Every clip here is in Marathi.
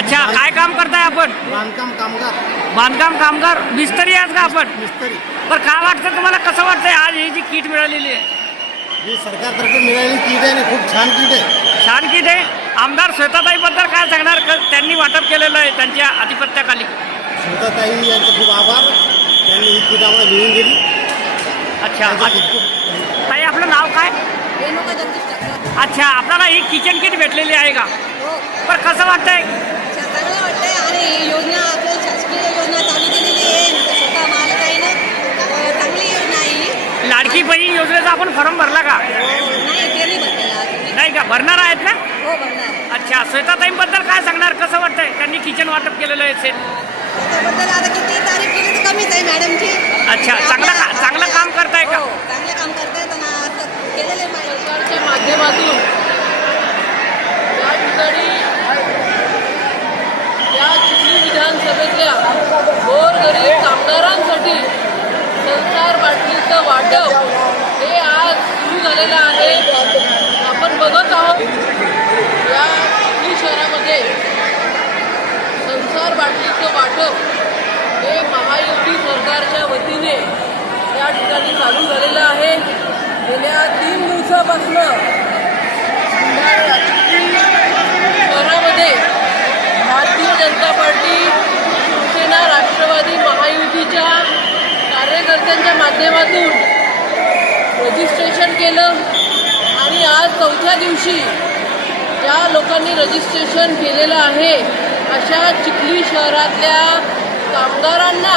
अच्छा काय काम करताय आपण? बांधकाम कामगार. बांधकाम कामगार? मिस्त्री आहात का आपण? मिस्त्री पण काय वाटतं तुम्हाला? कसं वाटतंय आज ही जी किट मिळालेली आहे? ही सरकारतर्फे मिळालेली कीट आहे आणि खूप छान कीट आहे. छान किट आहे. आमदार श्वेताताईबद्दल काय सांगणार? क- त्यांनी वाटप केलेलं आहे त्यांच्या आधिपत्याखाली. श्वेताताई यांचे खूप आभार. त्यांनी ही कीट आम्हाला मिळून दिली. अच्छा त्यांचे. खूप खूप ताई आपलं नाव काय? रेणुका जगदीश ठाकरे अच्छा आपल्याला ही किचन किट भेटलेली आहे का? हो. पण कसं वाटतंय चांगलं वाटतंय आणि ही योजना आपल्याला शासकीय योजना चालू केलेली आहे. स्वतः महालताईनं अं, चांगली योजना आहे ही. लाडकी बहीण योजनेचा आपण फॉर्म भरला का? हो नाही का? भरणार आहेत ना? हो अच्छा श्वेताताईंबद्दल काय सांगणार? कसं वाटतंय? त्यांनी किचन वाटप केलेलं आहे सेट. आता किती तारीख केली तर कमीच आहे मॅडमची. अच्छा, चांगलं का- चांगलं काम करताय का? हो चांगलं काम सरकारच्या माध्यमातून या ठिकाणी या चिखली सभेतल्या गोरगरीब कामगारांसाठी संसार बाटलीचं वाटप हे आज सुरू झालेलं आहे आपण बघत आहोत या चिखली शहरामध्ये संसार बाटलीचं वाटप हे महायुती सरकारच्या वतीने या ठिकाणी चालू झालेलं आहे गेल्या तीन दिवसापासून शहरामध्ये भारतीय जनता पार्टी शिवसेना राष्ट्रवादी महायुतीच्या कार्यकर्त्यांच्या माध्यमातून रजिस्ट्रेशन केलं आणि आज चौथ्या दिवशी ज्या लोकांनी रजिस्ट्रेशन केलेलं आहे अशा चिखली शहरातल्या कामगारांना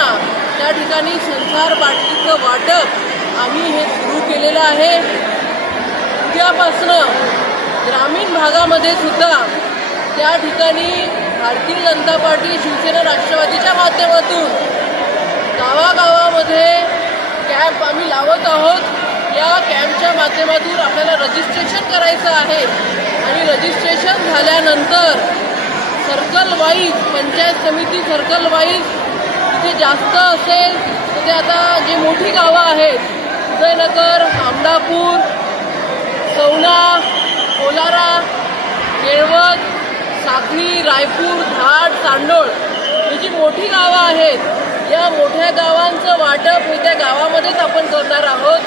त्या ठिकाणी संसार बाटलीचं वाटप आम्ही हे सुरू केलेलं आहे. उद्यापासनं ग्रामीण भागामध्ये सुद्धा त्या ठिकाणी भारतीय जनता पार्टी शिवसेना राष्ट्रवादीच्या माध्यमातून गावागावामध्ये कॅम्प आम्ही लावत आहोत. या कॅम्पच्या माध्यमातून आपल्याला रजिस्ट्रेशन करायचं आहे. आणि रजिस्ट्रेशन झाल्यानंतर सर्कल वाईज पंचायत समिती सर्कल वाईज तिथे जास्त असेल तर ते आता जे मोठी गावं आहेत उदयनगर आमदापूर सौला कोलारा केळवद साखळी रायपूर धाड तांडोळ ही जी मोठी गावं आहेत या मोठ्या गावांचं वाटप हे त्या गावामध्येच आपण करणार आहोत.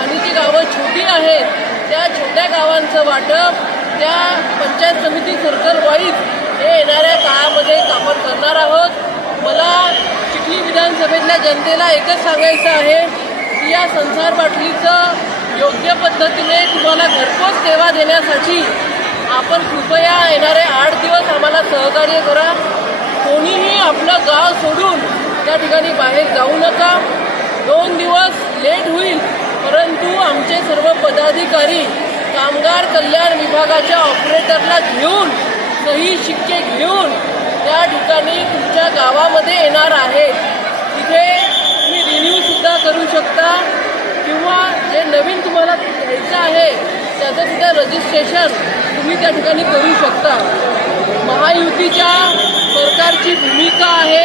आणि जी गावं छोटी आहेत त्या छोट्या गावांचं वाटप त्या पंचायत समिती सर्कल वाईज हे येणाऱ्या काळामध्ये आपण करणार आहोत. मला चिखली विधानसभेतल्या जनतेला एकच सांगायचं आहे की या संसार बाटलीचं योग्य पद्धतीने तुम्हाला घरपोच सेवा देण्यासाठी आपण कृपया येणारे आठ दिवस आम्हाला सहकार्य करा. कोणीही आपलं गाव सोडून त्या ठिकाणी बाहेर जाऊ नका. दोन दिवस लेट होईल परंतु आमचे सर्व पदाधिकारी कामगार कल्याण विभागाच्या ऑपरेटरला घेऊन सही शिक्के घेऊन त्या ठिकाणी तुमच्या गावामध्ये येणार आहे. तिथे तुम्ही रिन्यूसुद्धा करू शकता किंवा जे नवीन तुम्हाला घ्यायचं आहे त्याचं सुद्धा रजिस्ट्रेशन तुम्ही त्या ठिकाणी करू शकता. महायुतीच्या सरकारची भूमिका आहे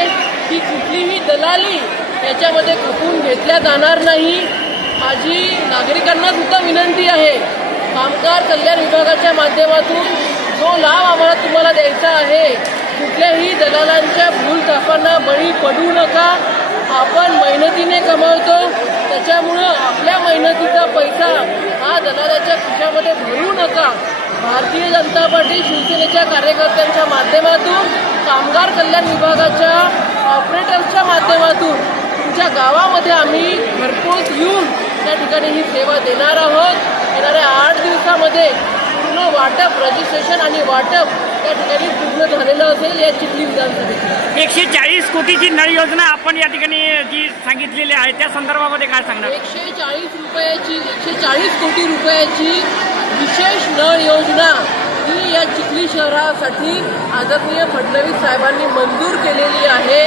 की कुठलीही दलाली याच्यामध्ये खपून घेतल्या जाणार नाही. माझी नागरिकांना सुद्धा विनंती आहे. कामगार कल्याण विभागाच्या माध्यमातून जो लाभ आम्हाला तुम्हाला द्यायचा आहे कुठल्याही दलालांच्या भूलथापांना बळी पडू नका. आपण मेहनतीने कमवतो त्याच्यामुळं आपल्या मेहनतीचा पैसा हा दलालाच्या खिशामध्ये भरू नका. भारतीय जनता पार्टी शिवसेनेच्या कार्यकर्त्यांच्या माध्यमातून कामगार कल्याण विभागाच्या ऑपरेटर्सच्या माध्यमातून तुमच्या गावामध्ये आम्ही घरपोच येऊन त्या ठिकाणी ही सेवा देणार आहोत. येणाऱ्या आठ दिवसामध्ये पूर्ण वाटप रजिस्ट्रेशन आणि वाटप त्या ठिकाणी पूर्ण झालेलं असेल या चिखली विधानसभेची एकशे चाळीस कोटीची नळ योजना आपण या ठिकाणी जी सांगितलेली आहे त्या संदर्भामध्ये काय सांगणार? एकशे चाळीस रुपयाची एकशे चाळीस कोटी रुपयाची विशेष नळ योजना ही या चिखली शहरासाठी आदरणीय फडणवीस साहेबांनी मंजूर केलेली आहे.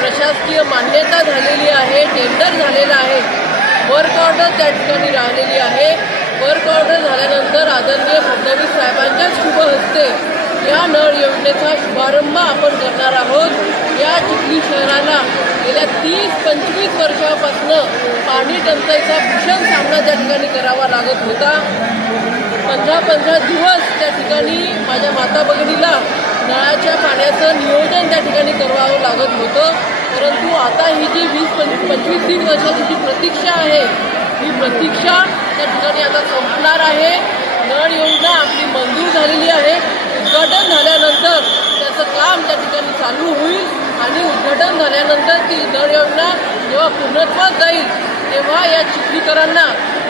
प्रशासकीय मान्यता झालेली आहे टेंडर झालेलं आहे. वर्क ऑर्डर त्या ठिकाणी राहिलेली आहे. वर्क ऑर्डर झाल्यानंतर आदरणीय फडणवीस साहेबांच्याच शुभ हस्ते या नळ योजनेचा शुभारंभ आपण करणार आहोत. या चिखली शहराला गेल्या तीस पंचवीस वर्षापासून पाणी टंचाईचा भीषण सामना त्या ठिकाणी करावा लागत होता. पंधरा पंधरा दिवस त्या ठिकाणी माझ्या माता भगिनीला नळाच्या पाण्याचं नियोजन त्या ठिकाणी करावं लागत होतं. परंतु आता ही जी वीस पंचवीस पंचवीस तीस वर्षाची जी प्रतीक्षा आहे ही प्रतीक्षा त्या ठिकाणी आता संपणार आहे. नळ योजना आपली मंजूर झालेली आहे. उद्घाटन झाल्यानंतर त्याचं काम त्या ठिकाणी चालू होईल आणि उद्घाटन झाल्यानंतर ती नळ योजना जेव्हा पूर्णत्वात जाईल तेव्हा या चिखलीकरांना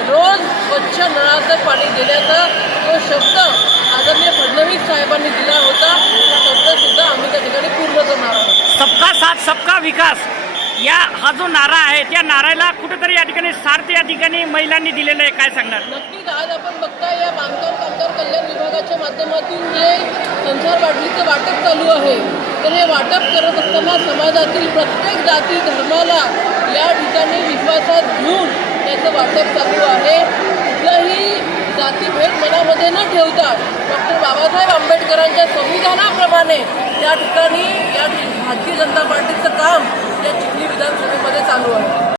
रोज स्वच्छ नळाचं पाणी देण्याचा तो शब्द आदरणीय फडणवीस साहेबांनी दिला होता तो शब्द सुद्धा आम्ही त्या ठिकाणी पूर्ण करणार आहोत सबका साथ सबका विकास या हा जो नारा आहे त्या नाऱ्याला कुठेतरी या ठिकाणी सार्थ या ठिकाणी महिलांनी दिलेलं आहे काय सांगणार? नक्कीच आज आपण बघताय या बांधकाम कामगार कल्याण विभागाच्या माध्यमातून जे संसार बाटलीचं वाटप चालू आहे तर हे वाटप करत असताना समाजातील प्रत्येक जाती धर्माला या ठिकाणी विश्वासात घेऊन त्याचं वाटप चालू आहे. कुठलाही जातीभेद मनामध्ये न ठेवता डॉक्टर बाबासाहेब आंबेडकरांच्या संविधानाप्रमाणे या ठिकाणी या भारतीय जनता पार्टीचं काम या चिखली विधानसभेमध्ये चालू आहे.